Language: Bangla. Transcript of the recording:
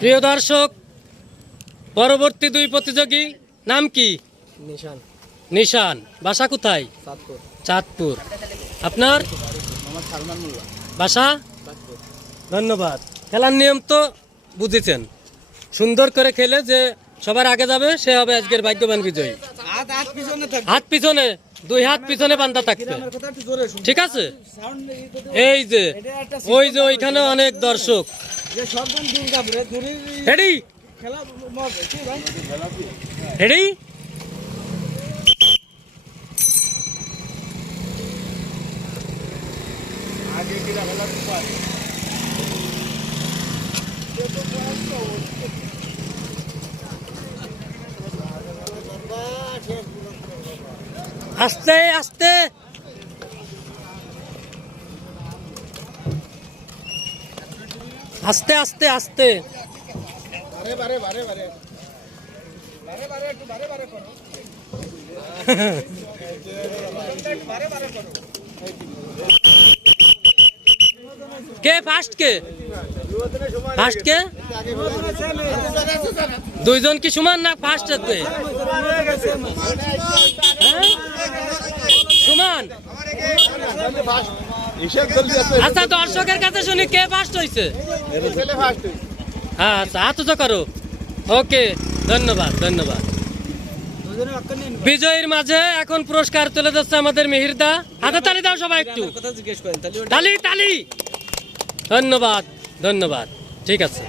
প্রিয় দর্শক, পরবর্তী দুই প্রতিযোগী নাম কি? নিশান। নিশান। বাসা কোথায়? চাঁদপুর। চাঁদপুর। আপনার সালমান মোল্লা। বাসা? ধন্যবাদ। খেলার নিয়ম তো বুঝেছেন। সুন্দর করে খেলে যে সবার আগে যাবে সে হবে আজকের ভাগ্যবান বিজয়ী। হাত পিছনে, দুই হাত পিছনে বান্ধা থাকবে, ঠিক আছে? এই যে ওই যে ওইখানে অনেক দর্শক। Ready ready. আস্তে আস্তে আস্তে আস্তে আস্তে। কে ফার্স্ট? কে ফার্স্ট? কে দুইজন কি সমান না? ফার্স্ট আছে সমান। আচ্ছা, দর্শকের কাছে শুনি কে ফার্স্ট হয়েছে? আচ্ছা, হাত উঁচু করো। ওকে, ধন্যবাদ ধন্যবাদ। বিজয়ীর মাঝে এখন পুরস্কার তুলে যাচ্ছে আমাদের মিহিরদা। হাতে তালি দাও সবাই একটু। তালি তালি। ধন্যবাদ ধন্যবাদ। ঠিক আছে।